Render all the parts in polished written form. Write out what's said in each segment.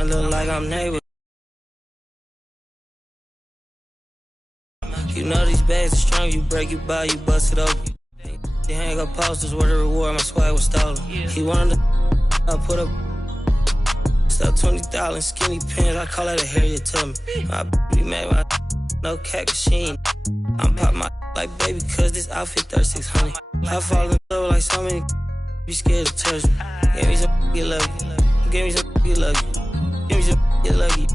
I look like I'm neighbor. You know these bags are strong, you break, you buy, you bust it open. They hang up posters where the reward, my swag was stolen. He wanted to put up stuff 20,000 skinny pins, I call that a Harriet Tubman. My be made my no cat machine. I'm pop my like baby, cause this outfit 3600. I fall in love like so many be scared to touch me. Give me some get lucky. Give me some get lucky. Give me some get lucky.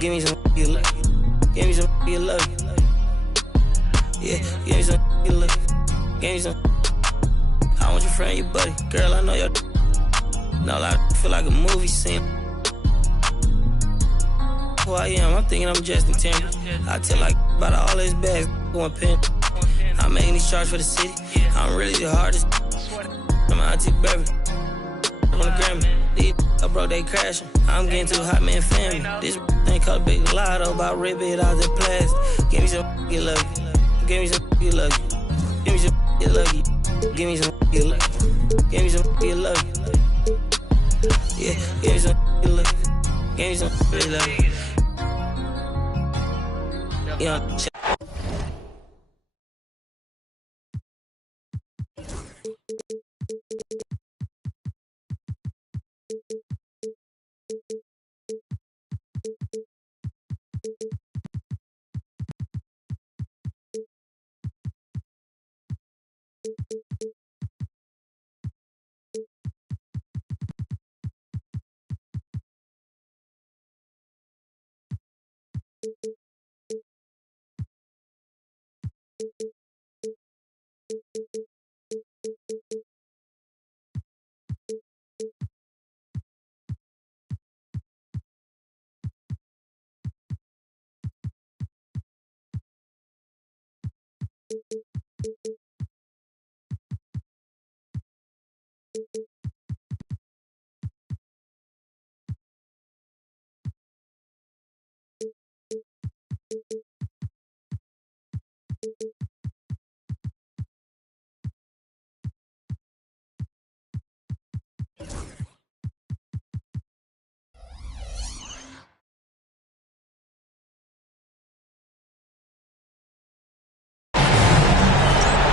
Give me some get lucky. Give me some get lucky. Yeah, give me some get lucky. Give me some. I want your friend, your buddy. Girl, I know your. No, I feel like a movie scene. Who I am, I'm thinking I'm Justin Timberlake. I tell like about all his bags going pin. I'm making these charts for the city. I'm really the hardest. I'm an auntie baby. On the Grammy. These I broke, they crashing. I'm getting too hot, man, family. This thing called Big Lotto, about rip it out the plastic. Give me some get lucky. Give me some get lucky. Give me some get lucky. Give me some get lucky. Give me some get lucky. Yeah, give me some get lucky. Give me some get lucky. Yeah.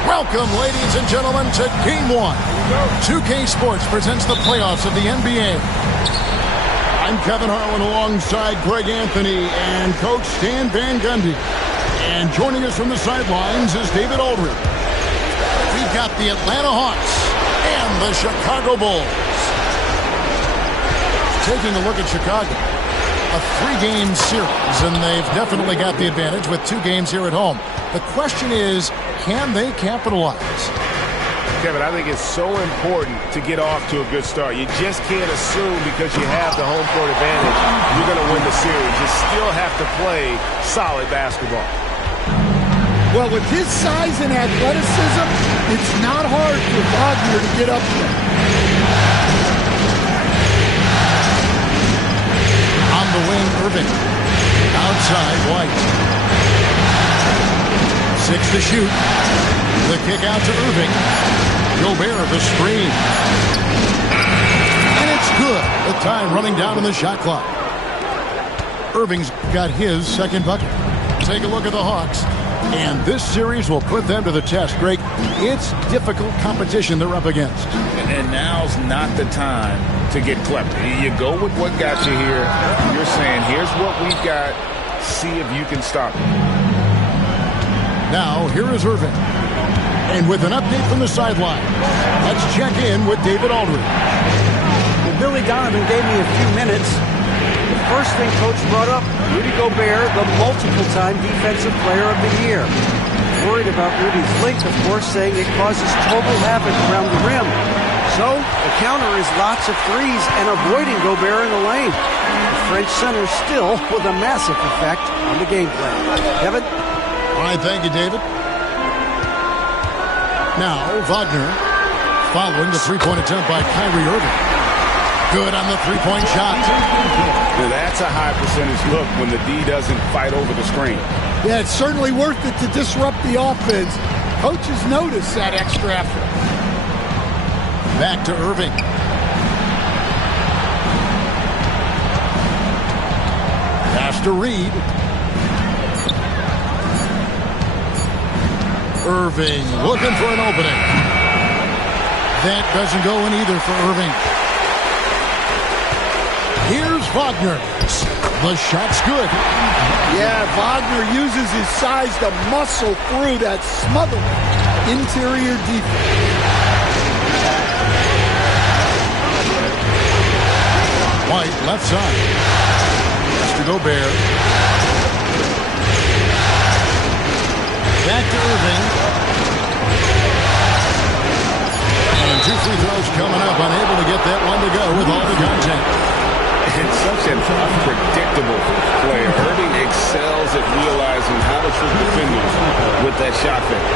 Welcome, ladies and gentlemen, to Game 1. 2K Sports presents the playoffs of the NBA. I'm Kevin Harlan alongside Greg Anthony and Coach Stan Van Gundy. And joining us from the sidelines is David Aldridge. We've got the Atlanta Hawks and the Chicago Bulls. Taking a look at Chicago. A 3-game series, and they've definitely got the advantage with 2 games here at home. The question is, can they capitalize? Kevin, I think it's so important to get off to a good start. You just can't assume because you have the home court advantage you're going to win the series. You still have to play solid basketball. Well, with his size and athleticism, it's not hard for Wagner to get up there. On the wing, Irving. Outside, White. 6 to shoot. The kick out to Irving. Gobert, the screen. And it's good. The time running down on the shot clock. Irving's got his second bucket. Take a look at the Hawks. And this series will put them to the test, Greg. It's difficult competition they're up against. And now's not the time to get clever. You go with what got you here. You're saying, here's what we've got. See if you can stop it. Now, here is Irving. And with an update from the sideline, let's check in with David Aldridge. Well, Billy Donovan gave me a few minutes. The first thing Coach brought up, Rudy Gobert, the multiple-time Defensive Player of the Year. Worried about Rudy's length, of course, saying it causes total havoc around the rim. So, the counter is lots of threes and avoiding Gobert in the lane. The French center still with a massive effect on the game plan. Kevin? All right, thank you, David. Now, Wagner following the three-point attempt by Kyrie Irving. Good on the three-point shot. Now that's a high percentage look when the D doesn't fight over the screen. Yeah, it's certainly worth it to disrupt the offense. Coaches notice that extra effort. Back to Irving. Pass to Reed. Irving looking for an opening. That doesn't go in either for Irving. Here's Wagner. The shot's good. Yeah, Wagner uses his size to muscle through that smothering interior defense. White, left side. Has to Gobert. Back to Irving. And 2 free throws coming up. Unable to get that one to go with all the contact. It's such an unpredictable player. Irving excels at realizing how to trick defenders with that shot fake.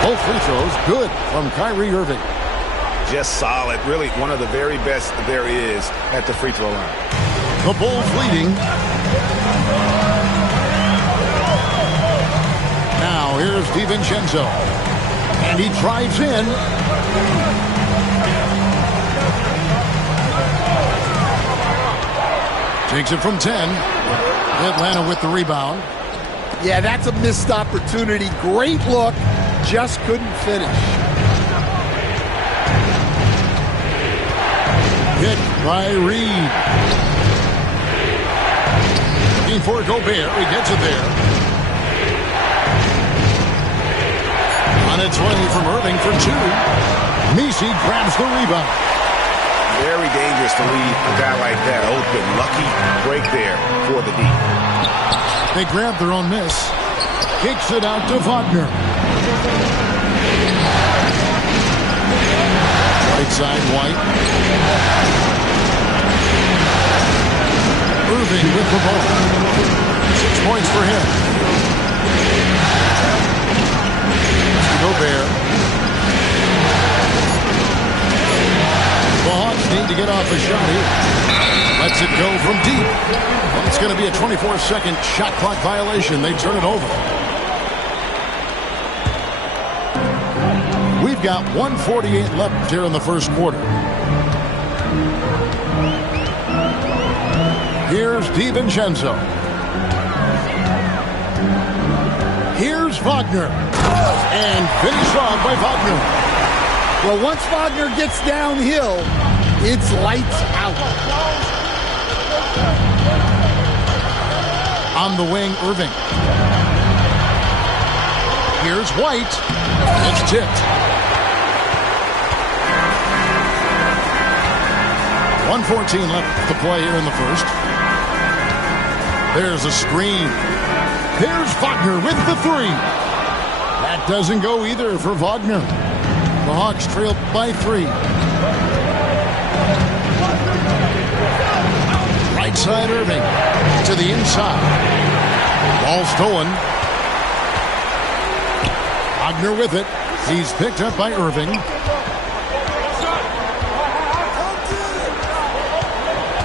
Both free throws good from Kyrie Irving. Just solid. Really one of the very best there is at the free throw line. The Bulls leading. Now here's DiVincenzo. And he drives in. Takes it from 10. Atlanta with the rebound. Yeah, that's a missed opportunity. Great look. Just couldn't finish. Hit by Reed. Looking for Gobert. He gets it there. On its way from Irving for 2. Messi grabs the rebound. Very dangerous to leave a guy like that open. Lucky break there for the D. They grab their own miss. Kicks it out to Wagner. Right side, White. Irving with the ball. 6 points for him. Gobert. The Hawks need to get off a shot here. Lets it go from deep. Well, it's going to be a 24-second shot clock violation. They turn it over. We've got 1:48 left here in the first quarter. Here's DiVincenzo. Here's Wagner. And finished off by Wagner. Well, once Wagner gets downhill, it's lights out. On the wing, Irving. Here's White. It's tipped. 1:14 left to play here in the first. There's a screen. Here's Wagner with the 3. That doesn't go either for Wagner. The Hawks trail by 3. Right side Irving to the inside. Ball stolen. Wagner with it. He's picked up by Irving.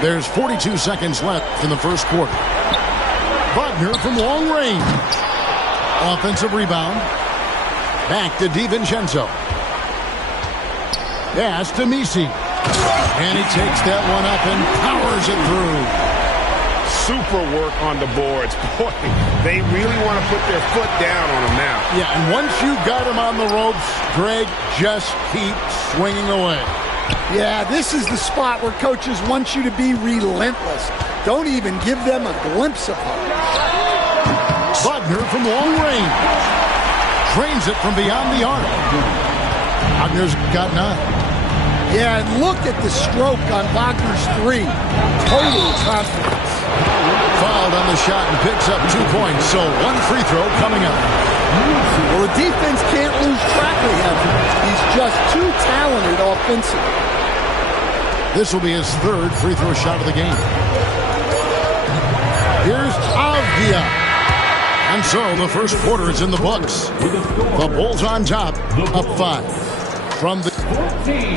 There's 42 seconds left in the first quarter. Wagner from long range. Offensive rebound. Back to DiVincenzo. Pass to Messi. And he takes that one up and powers it through. Super work on the boards. Boy, they really want to put their foot down on him now. Yeah, and once you got him on the ropes, Greg, just keep swinging away. Yeah, this is the spot where coaches want you to be relentless. Don't even give them a glimpse of hope. Wagner from long range. Drains it from beyond the arc. Wagner's got 9. Yeah, and look at the stroke on Wagner's 3. Total confidence. Fouled on the shot and picks up 2 points, so 1 free throw coming up. Well, the defense can't lose track of him. He's just too talented offensively. This will be his 3rd free throw shot of the game. Here's Avdia. And so the first quarter is in the books. The Bulls on top, up 5. From the 14,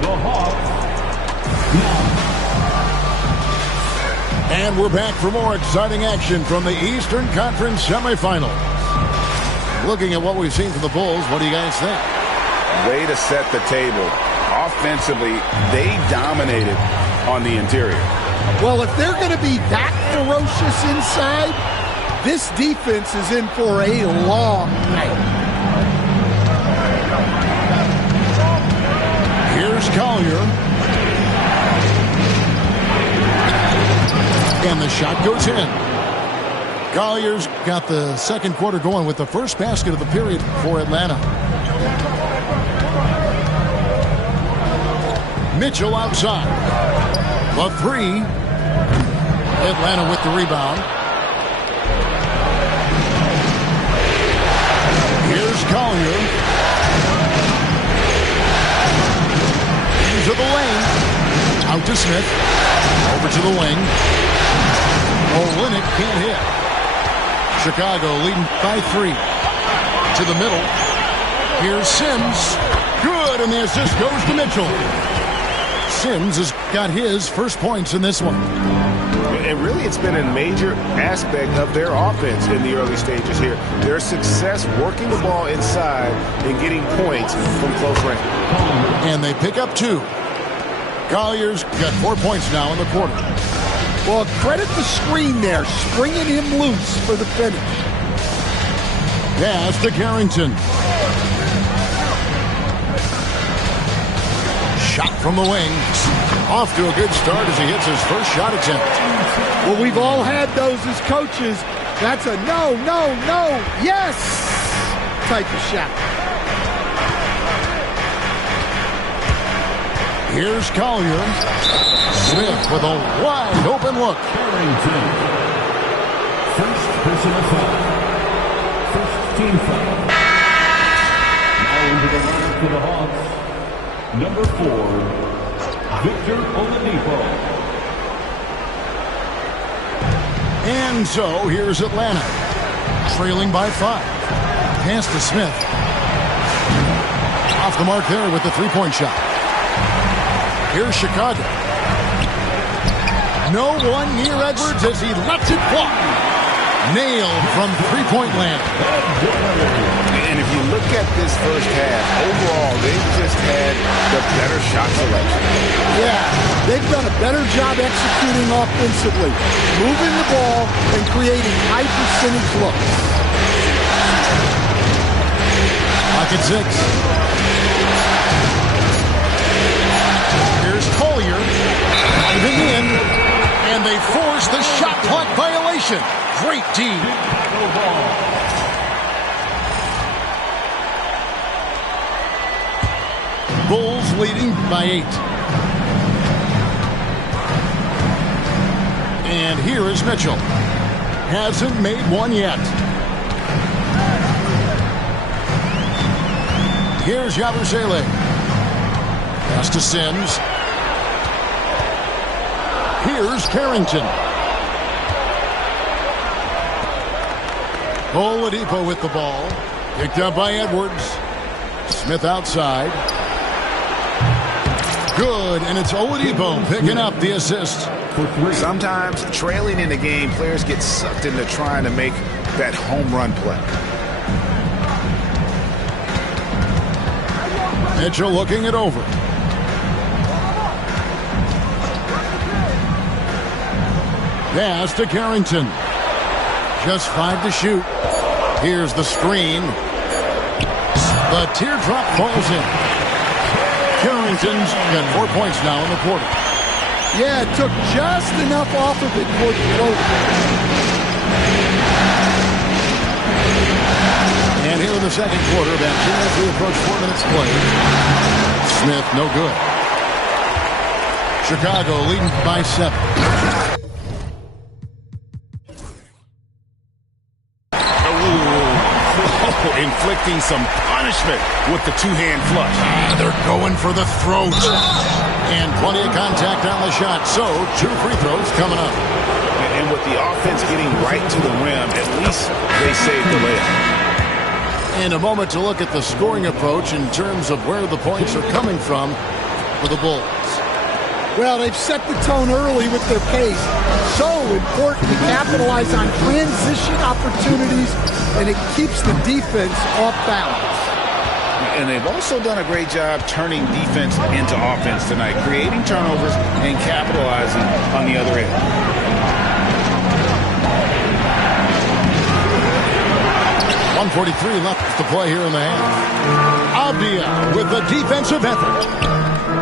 the Hawks. And we're back for more exciting action from the Eastern Conference semifinals. Looking at what we've seen from the Bulls, what do you guys think? Way to set the table. Offensively, they dominated on the interior. Well, if they're going to be that ferocious inside, this defense is in for a long night. Here's Collier. And the shot goes in. Collier's got the second quarter going with the first basket of the period for Atlanta. Mitchell outside. The three. Atlanta with the rebound. Here's Collier. Into the lane. Out to Smith. Over to the wing. Olynyk can't hit. Chicago leading by 3. To the middle. Here's Sims. Good, and the assist goes to Mitchell. Sims has got his first points in this one. And really, it's been a major aspect of their offense in the early stages here. Their success working the ball inside and getting points from close range. And they pick up 2. Collier's got 4 points now in the quarter. Well, credit the screen there, springing him loose for the finish. Pass to Carrington. Shot from the wing. Off to a good start as he hits his first shot attempt. Well, we've all had those as coaches. That's a no, no, no, yes type of shot. Here's Collier. Smith with a wide open look. Carrington. First personal foul. First team foul. Now into the line for the Hawks. Number 4, Victor Oladipo. And so here's Atlanta, trailing by 5. Pass to Smith. Off the mark there with the three-point shot. Here's Chicago. No one near Edwards as he lets it fly. Nailed from three-point land. And if you look at this first half, overall, they've just had the better shot selection. Yeah, they've done a better job executing offensively, moving the ball and creating high percentage looks. Pocket 6. Here's Collier. Diving in. And they force the shot clock violation. Great team. Bulls leading by 8. And here is Mitchell. Hasn't made one yet. Here's Yabusele. Pass to Sims. Here's Carrington. Oladipo with the ball. Picked up by Edwards. Smith outside. Good, and it's Oladipo picking up the assist. Sometimes trailing in the game, players get sucked into trying to make that home run play. Mitchell looking it over. Pass to Carrington. Just 5 to shoot. Here's the screen. The teardrop falls in. Carrington's got 4 points now in the quarter. Yeah, it took just enough off of it for the floater. And here in the second quarter, about 2 minutes to approach 4 minutes played. Smith, no good. Chicago leading by 7. Inflicting some punishment with the two-hand flush. They're going for the throat. And plenty of contact on the shot. So, 2 free throws coming up. And with the offense getting right to the rim, at least they saved the layup. And a moment to look at the scoring approach in terms of where the points are coming from for the Bulls. Well, they've set the tone early with their pace. So important to capitalize on transition opportunities, and it keeps the defense off balance. And they've also done a great job turning defense into offense tonight, creating turnovers and capitalizing on the other end. 1:43 left to play here in the half. Avdia with the defensive effort.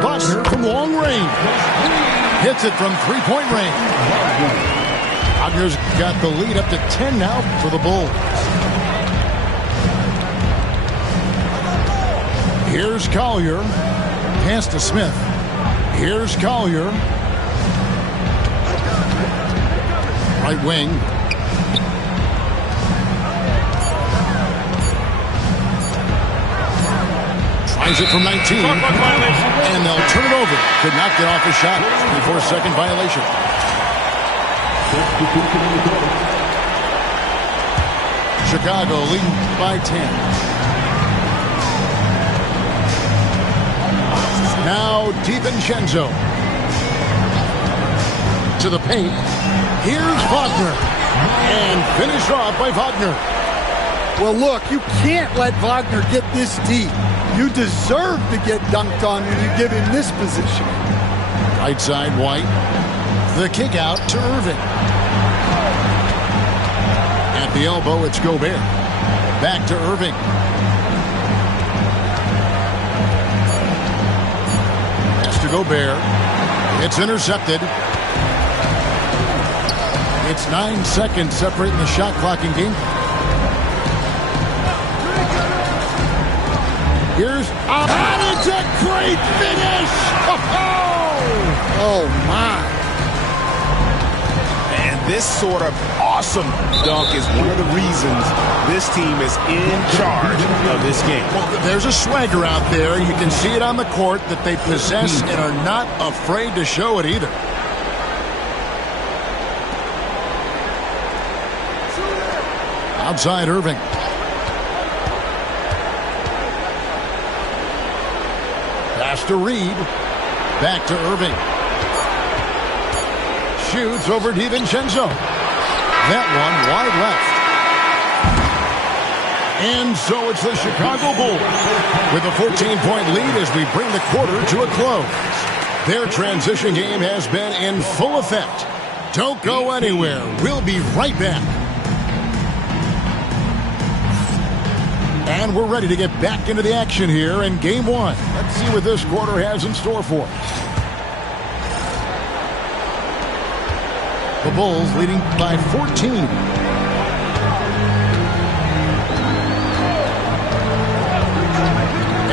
Wagner from long range. Hits it from three-point range. Wagner's got the lead up to 10 now for the Bulls. Here's Collier. Pass to Smith. Here's Collier. Right wing. Tries it from 19. And they'll turn it over. Could not get off a shot before a second violation. Chicago leading by 10. Now DiVincenzo. To the paint. Here's Wagner. And finished off by Wagner. Well, look, you can't let Wagner get this deep. You deserve to get dunked on when you give him this position. Right side, White. The kick out to Irving. At the elbow, it's Gobert. Back to Irving. Pass to Gobert. It's intercepted. It's 9 seconds separating the shot clock and game. Here's and it's a great finish! Oh my! And this sort of awesome dunk is one of the reasons this team is in charge of this game. Well, there's a swagger out there. You can see it on the court that they possess and are not afraid to show it either. Outside Irving. Pass to Reed. Back to Irving. Shoots over DiVincenzo. That one wide left. And so it's the Chicago Bulls with a 14-point lead as we bring the quarter to a close. Their transition game has been in full effect. Don't go anywhere. We'll be right back. And we're ready to get back into the action here in Game 1. Let's see what this quarter has in store for us. The Bulls leading by 14.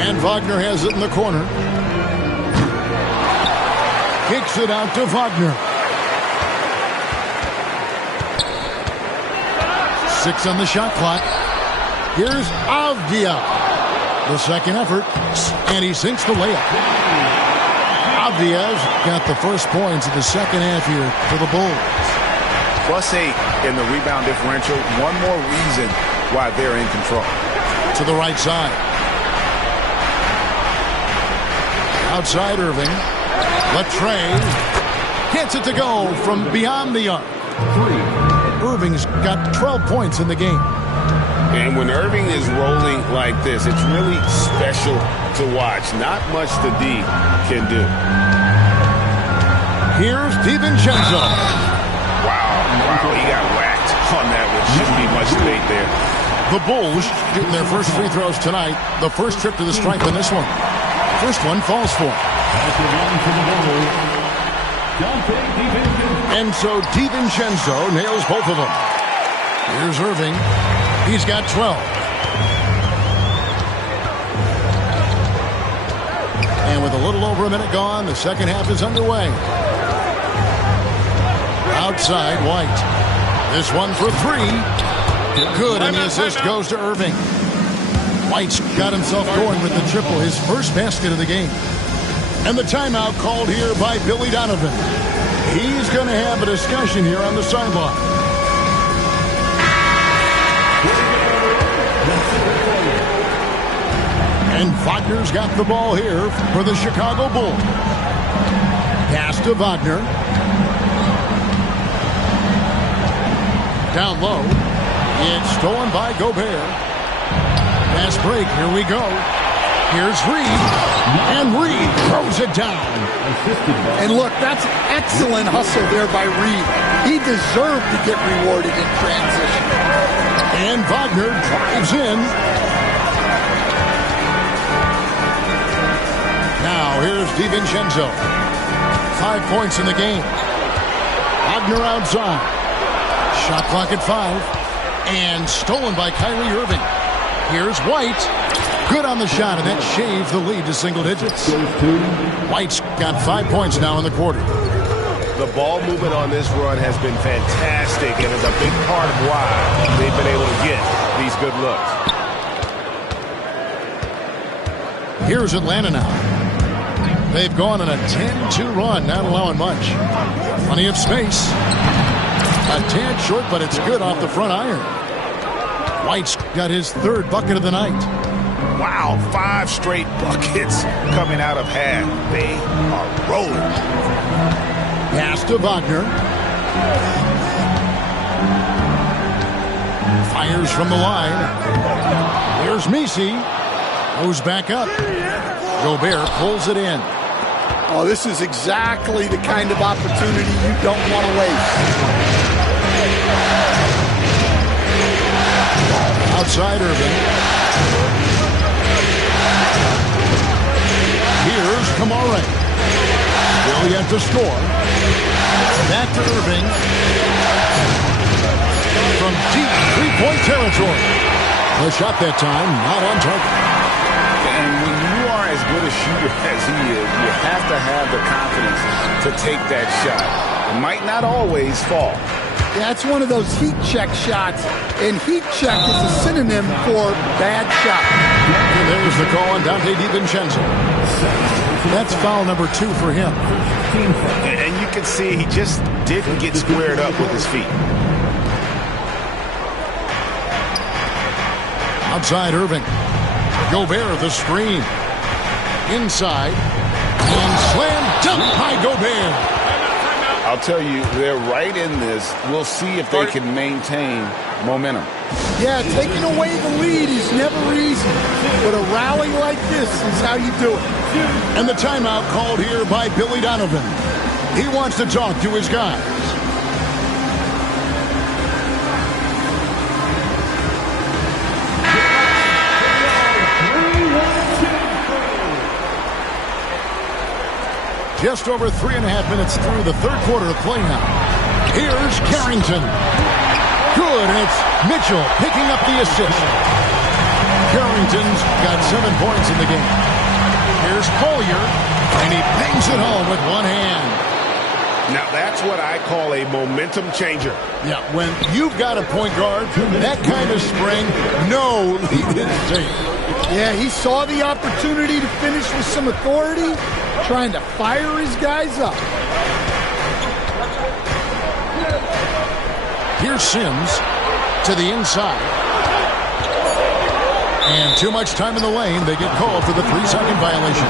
And Wagner has it in the corner. Kicks it out to Wagner. 6 on the shot clock. Here's Avdia. The second effort. And he sinks the layup. Avdia's got the first points of the second half here for the Bulls. +8 in the rebound differential. One more reason why they're in control. To the right side. Outside Irving. Latrey gets it to go from beyond the arc. Irving's got 12 points in the game. And when Irving is rolling like this, it's really special to watch. Not much the D can do. Here's DiVincenzo. Wow, he got whacked on that one. Shouldn't be much debate there. The Bulls shooting their first free throws tonight. The first trip to the stripe in this one. First one falls for. And so DiVincenzo nails both of them. Here's Irving. He's got 12. And with a little over a minute gone, the second half is underway. Outside, White. This one for 3. Good, and the assist goes to Irving. White's got himself going with the triple, his first basket of the game. And the timeout called here by Billy Donovan. He's going to have a discussion here on the sideline. And Wagner's got the ball here for the Chicago Bulls. Pass to Wagner. Down low. It's stolen by Gobert. Fast break. Here we go. Here's Reed, and Reed throws it down. And look, that's excellent hustle there by Reed. He deserved to get rewarded in transition. And Wagner drives in. Now here's DiVincenzo. 5 points in the game. Wagner outside. Shot clock at 5. And stolen by Kyrie Irving. Here's White. Good on the shot, and that shaves the lead to single digits. White's got 5 points now in the quarter. The ball movement on this run has been fantastic and is a big part of why they've been able to get these good looks. Here's Atlanta now. They've gone on a 10-2 run, not allowing much. Plenty of space. A tad short, but it's good off the front iron. White's got his 3rd bucket of the night. Wow, 5 straight buckets coming out of half. They are rolling. Pass to Wagner. Fires from the line. Here's Messi. Goes back up. Gobert pulls it in. Oh, this is exactly the kind of opportunity you don't want to waste. Outside Irving. Here's Kamara. Will yet to score. Back to Irving. From deep 3-point territory. The shot that time, not on target. And when you are as good a shooter as he is, you have to have the confidence to take that shot. It might not always fall. Yeah, it's one of those heat check shots, and heat check is a synonym for bad shot. And there's the call on Dante DiVincenzo. That's foul number 2 for him. And you can see he just didn't get squared up with his feet. Outside Irving. Gobert the screen. Inside. And slam dunk by Gobert. I'll tell you, they're right in this. We'll see if they can maintain momentum. Yeah, taking away the lead is never easy. But a rally like this is how you do it. And the timeout called here by Billy Donovan. He wants to talk to his guys. Just over 3.5 minutes through the 3rd quarter of play now. Here's Carrington. Good, and it's Mitchell picking up the assist. Carrington's got 7 points in the game. Here's Collier, and he bangs it home with one hand. Now that's what I call a momentum changer. Yeah, when you've got a point guard, that kind of spring, no lead is safe. Yeah, he saw the opportunity to finish with some authority, trying to fire his guys up. Here's Sims to the inside. And too much time in the lane. They get called for the 3-second violation.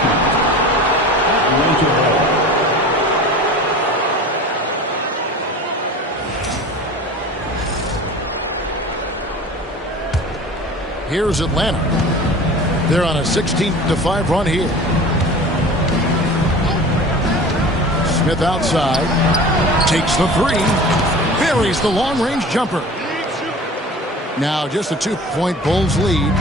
Here's Atlanta. They're on a 16-5 run here. Smith outside. Takes the 3. Buries the long-range jumper. Now just a 2-point Bulls lead.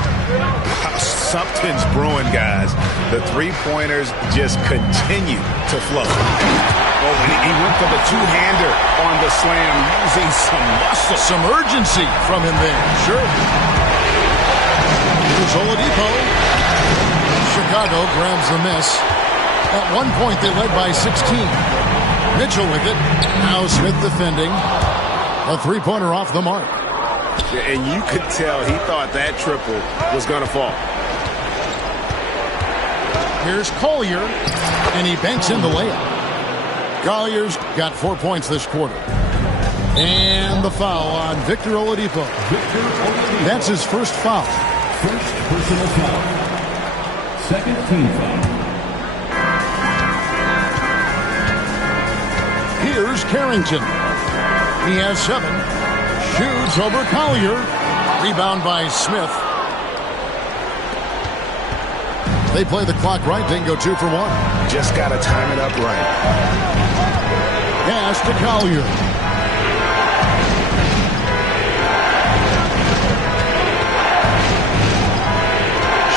Something's brewing, guys. The 3-pointers just continue to flow. Oh, he went for the 2-hander on the slam using some muscle. Some urgency from him there. Sure. Here's Oladipo. Chicago grabs the miss. At one point, they led by 16. Mitchell with it. Now Smith defending. A 3-pointer off the mark. And you could tell he thought that triple was going to fall. Here's Collier, and he banks in the layup. Collier's got 4 points this quarter. And the foul on Victor Oladipo. That's his first foul. First personal foul. Second team foul. Here's Carrington. He has 7. Shoots over Collier. Rebound by Smith. They play the clock right, then go 2 for 1. Just got to time it up right. Pass to Collier.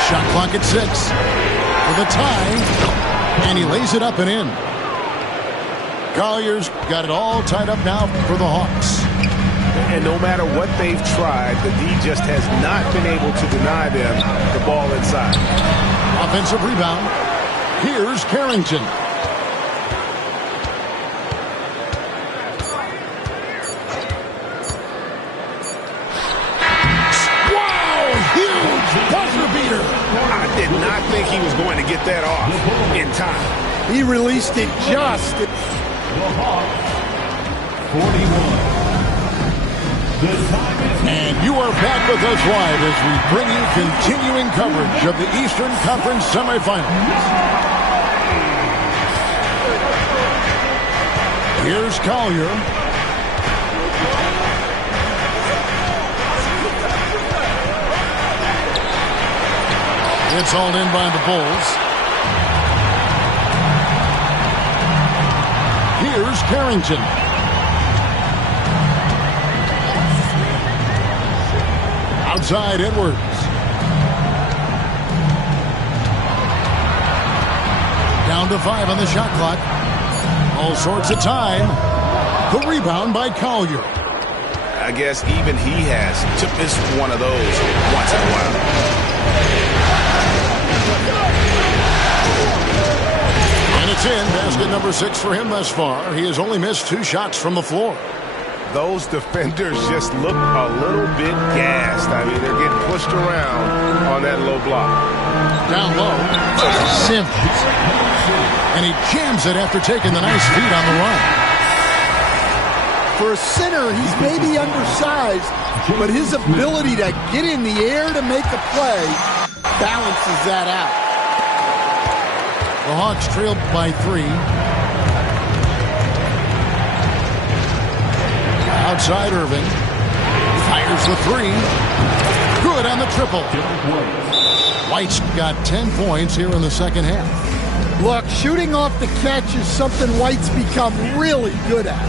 Shot clock at 6 for the tie, and he lays it up and in. Collier's got it all tied up now for the Hawks. And no matter what they've tried, the D just has not been able to deny them the ball inside. Offensive rebound. Here's Carrington. Wow! Huge buzzer beater. I did not think he was going to get that off in time. He released it just. The Hawks, 41. And you are back with us live as we bring you continuing coverage of the Eastern Conference semifinals. Here's Collier. It's hauled in by the Bulls. Here's Carrington. Outside Edwards. Down to 5 on the shot clock. All sorts of time. The rebound by Collier. I guess even he has to miss one of those once in a while. And it's in. Basket number 6 for him thus far. He has only missed 2 shots from the floor. Those defenders just look a little bit gassed. I mean, they're getting pushed around on that low block. Down low. Sims. And he jams it after taking the nice feed on the run. For a center, he's maybe undersized, but his ability to get in the air to make a play balances that out. The Hawks trailed by 3. Outside Irving. Fires the 3. Good on the triple. White's got 10 points here in the second half. Look, shooting off the catch is something White's become really good at.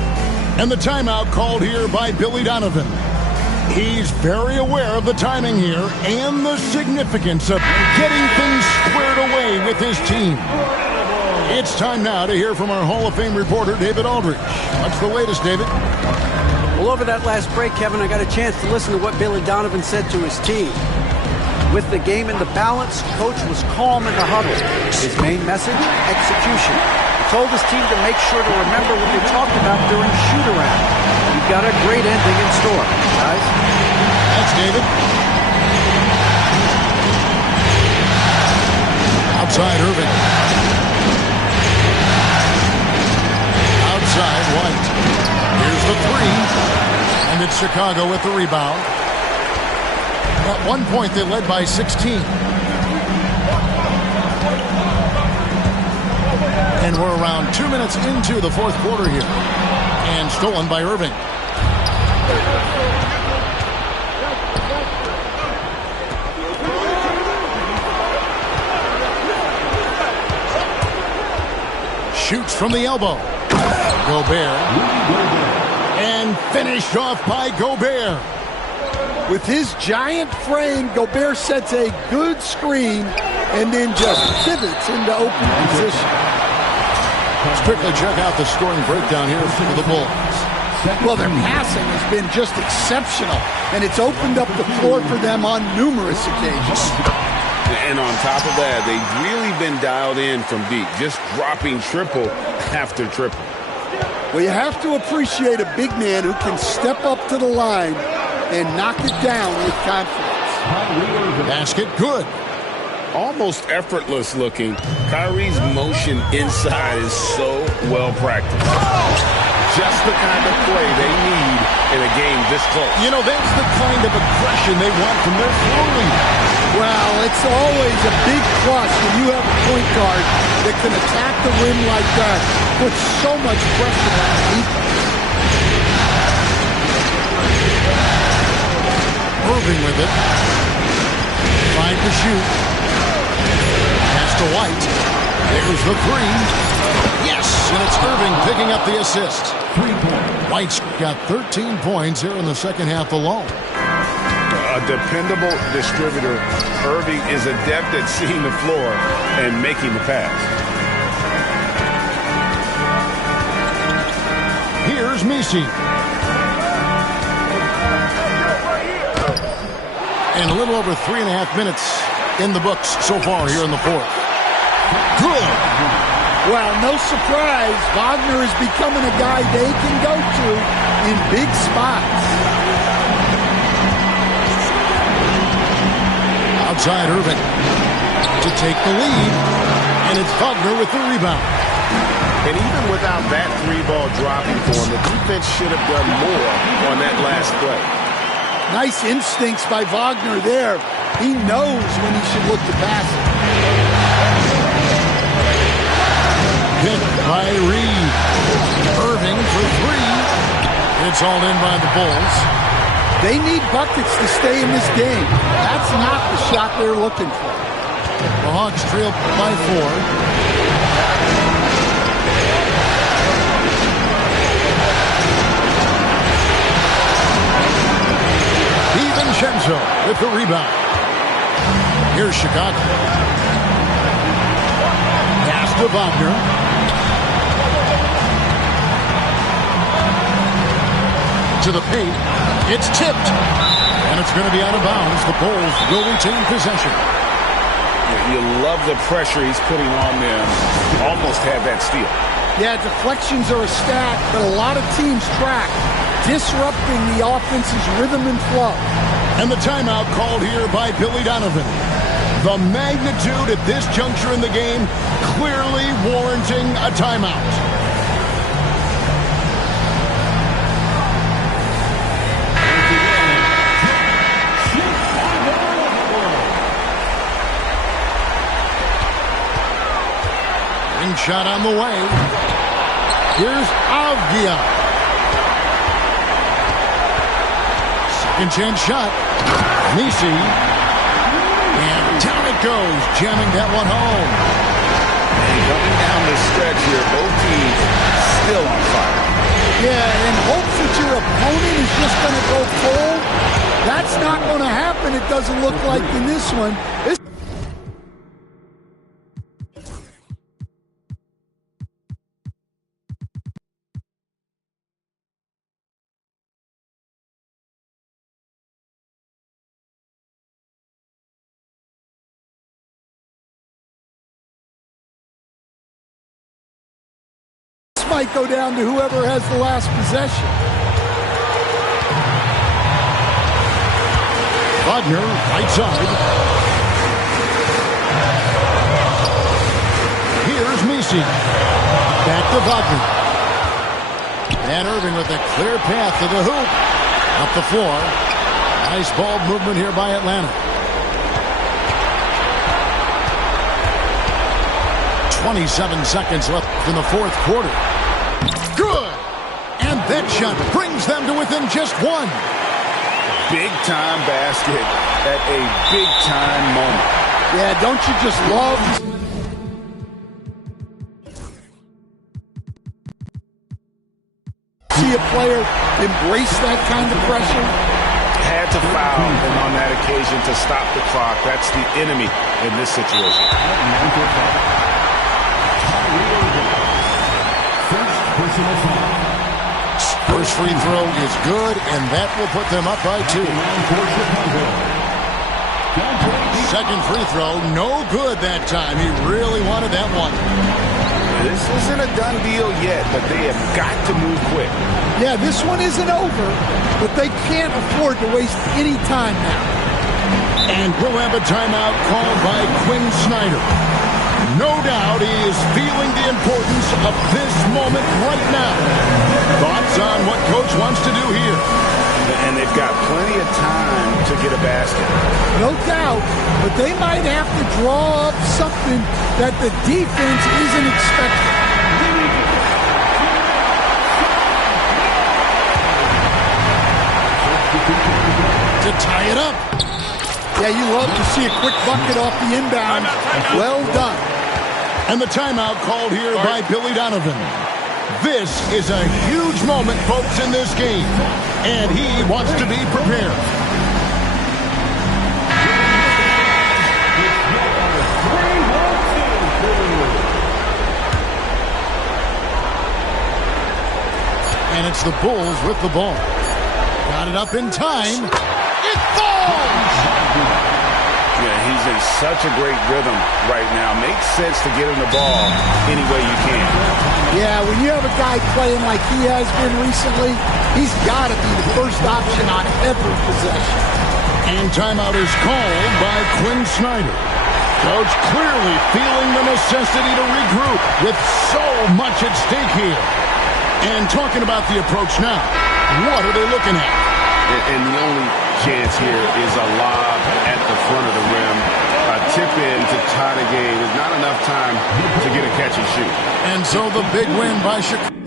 And the timeout called here by Billy Donovan. He's very aware of the timing here and the significance of getting things squared away with his team. It's time now to hear from our Hall of Fame reporter, David Aldridge. What's the latest, David? Well, over that last break, Kevin, I got a chance to listen to what Billy Donovan said to his team. With the game in the balance, Coach was calm in the huddle. His main message, execution. He told his team to make sure to remember what they talked about during shoot-around. You've got a great ending in store, guys. Thanks, David. Outside Irving. Outside White. Here's the 3. And it's Chicago with the rebound. At one point, they led by 16. And we're around 2 minutes into the fourth quarter here. And stolen by Irving. Shoots from the elbow. Gobert. And finished off by Gobert. With his giant frame, Gobert sets a good screen and then just pivots into open position. Let's quickly check out the scoring breakdown here for the Bulls. Well, their passing has been just exceptional, and it's opened up the floor for them on numerous occasions. And on top of that, they've really been dialed in from deep, just dropping triple after triple. Well, you have to appreciate a big man who can step up to the line and knock it down with confidence. Basket good. Almost effortless looking. Kyrie's motion inside is so well practiced. Just the kind of play they need in a game this close. You know, that's the kind of aggression they want from their floor leader. Well, it's always a big plus when you have a point guard that can attack the rim like that. Puts so much pressure on the defense. Irving with it. 5 to shoot. to White. There's the three. Yes, and it's Irving picking up the assist. 3 points. White's got 13 points here in the second half alone. A dependable distributor. Irving is adept at seeing the floor and making the pass. Here's Messi. And a little over 3.5 minutes in the books so far here in the fourth. Good. Well, no surprise, Wagner is becoming a guy they can go to in big spots. Outside Irving to take the lead, and it's Wagner with the rebound. And even without that three-ball dropping for him, the defense should have done more on that last play. Nice instincts by Wagner there. He knows when he should look to pass it. Hit by Reed. Irving for three. It's all in by the Bulls. They need buckets to stay in this game. That's not the shot they're looking for. The Hawks trail by 4. DiVincenzo with the rebound. Here's Chicago. Pass to Wagner. To the paint. It's tipped. And it's going to be out of bounds. The Bulls will retain possession. You love the pressure he's putting on them. Almost had that steal. Yeah, deflections are a stat, but a lot of teams track, disrupting the offense's rhythm and flow. And the timeout called here by Billy Donovan. The magnitude at this juncture in the game clearly warranting a timeout. Ring shot on the way. Here's Avdia. Second chance shot. Messi. And down it goes, jamming that one home. And coming down the stretch here, both teams still on fire. Yeah, and hopes that your opponent is just going to go cold. That's not going to happen, it doesn't look like in this one. Might go down to whoever has the last possession. Wagner, right side. Here's Messi. Back to Wagner. And Irving with a clear path to the hoop. Up the floor. Nice ball movement here by Atlanta. 27 seconds left in the fourth quarter. Good! And that shot brings them to within just one. Big-time basket at a big-time moment. Yeah, don't you just love to see a player embrace that kind of pressure? Had to foul, and on that occasion to stop the clock. That's the enemy in this situation. First free throw is good, and that will put them up by 2. Second free throw, no good that time. He really wanted that one. This isn't a done deal yet, but they have got to move quick. Yeah, this one isn't over, but they can't afford to waste any time now. And we'll have a timeout called by Quinn Snyder. No doubt he is feeling the importance of this moment right now. Thoughts on what Coach wants to do here? And they've got plenty of time to get a basket. No doubt, but they might have to draw up something that the defense isn't expecting. To tie it up. Yeah, you love to see a quick bucket off the inbound. Well done. And the timeout called here by Billy Donovan. This is a huge moment, folks, in this game. And he wants to be prepared. And it's the Bulls with the ball. Got it up in time. It falls! Yeah, he's in such a great rhythm right now. Makes sense to get him the ball any way you can. Yeah, when you have a guy playing like he has been recently, he's got to be the first option on every possession. And timeout is called by Quinn Snyder. Coach clearly feeling the necessity to regroup with so much at stake here. And talking about the approach now, what are they looking at? And the only chance here is a lob at the front of the rim. A tip-in to tie the game. There's not enough time to get a catch and shoot. And so the big win by Chicago.